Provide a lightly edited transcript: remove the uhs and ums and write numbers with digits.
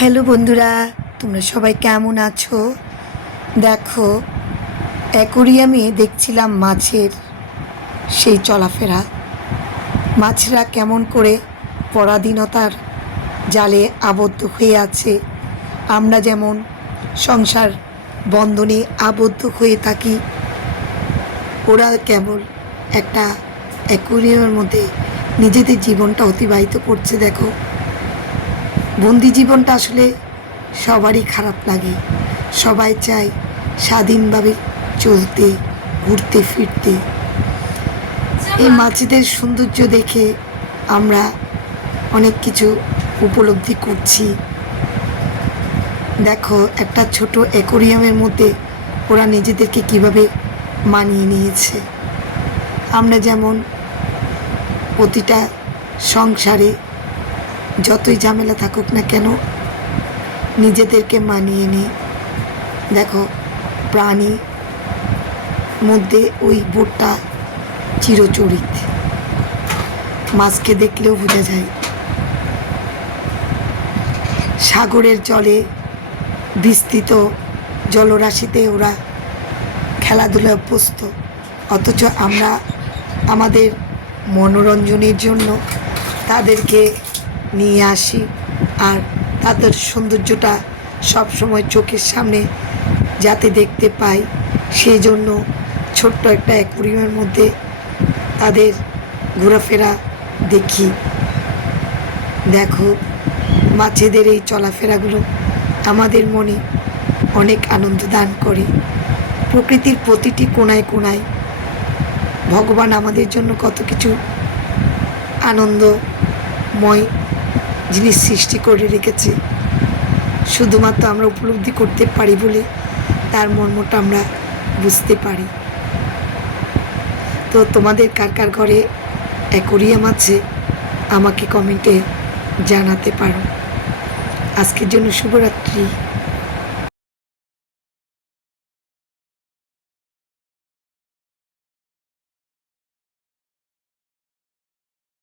Hello বন্ধুরা, তোমরা সবাই কেমন আছো? দেখো, অ্যাকোরিয়ামে দেখছিলাম মাছের সেই চলাফেরা। মাছরা কেমন করে পরাধীনতার জালে আবদ্ধ হয়ে আছে। আমরা যেমন সংসার বন্ধনে আবদ্ধ হয়ে থাকি, ওরা কেবল একটা অ্যাকোরিয়ামের মধ্যে নিজেদের জীবনটা অতিবাহিত করছে। দেখো, বন্দি জীবনটা আসলে সবারই খারাপ লাগে। সবাই চায় স্বাধীনভাবে চলতে, ঘুরতে ফিরতে। এই মাছেদের সৌন্দর্য দেখে আমরা অনেক কিছু উপলব্ধি করছি। দেখো, একটা ছোট অ্যাকোরিয়ামের মধ্যে ওরা নিজেদেরকে কিভাবে মানিয়ে নিয়েছে। আমরা যেমন প্রতিটা সংসারে যতই ঝামেলা থাকুক না কেন, নিজেদেরকে মানিয়ে নিই। দেখো, প্রাণী মধ্যে ওই বোটটা চিরচরিত, মাছকে দেখলেও বোঝা যায়। সাগরের জলে বিস্তৃত জলরাশিতে ওরা খেলাধুলা অভ্যস্ত, অথচ আমরা আমাদের মনোরঞ্জনের জন্য তাদেরকে নিয়ে আসি, আর তাদের সৌন্দর্যটা সবসময় চোখের সামনে যাতে দেখতে পাই, সেই জন্য ছোট্ট একটা অ্যাকোরিয়ামের মধ্যে তাদের ঘোরাফেরা দেখি। দেখো, মাছেদের এই চলাফেরাগুলো আমাদের মনে অনেক আনন্দ দান করে। প্রকৃতির প্রতিটি কোণায় কোণায় ভগবান আমাদের জন্য কত কিছু আনন্দময় জিনিস সৃষ্টি করে রেখেছে। শুধুমাত্র আমরা উপলব্ধি করতে পারি বলে তার মর্মটা আমরা বুঝতে পারি। তো তোমাদের কার কার ঘরে অ্যাকোরিয়াম আছে আমাকে কমেন্টে জানাতে পারো। আজকের জন্য শুভরাত্রি।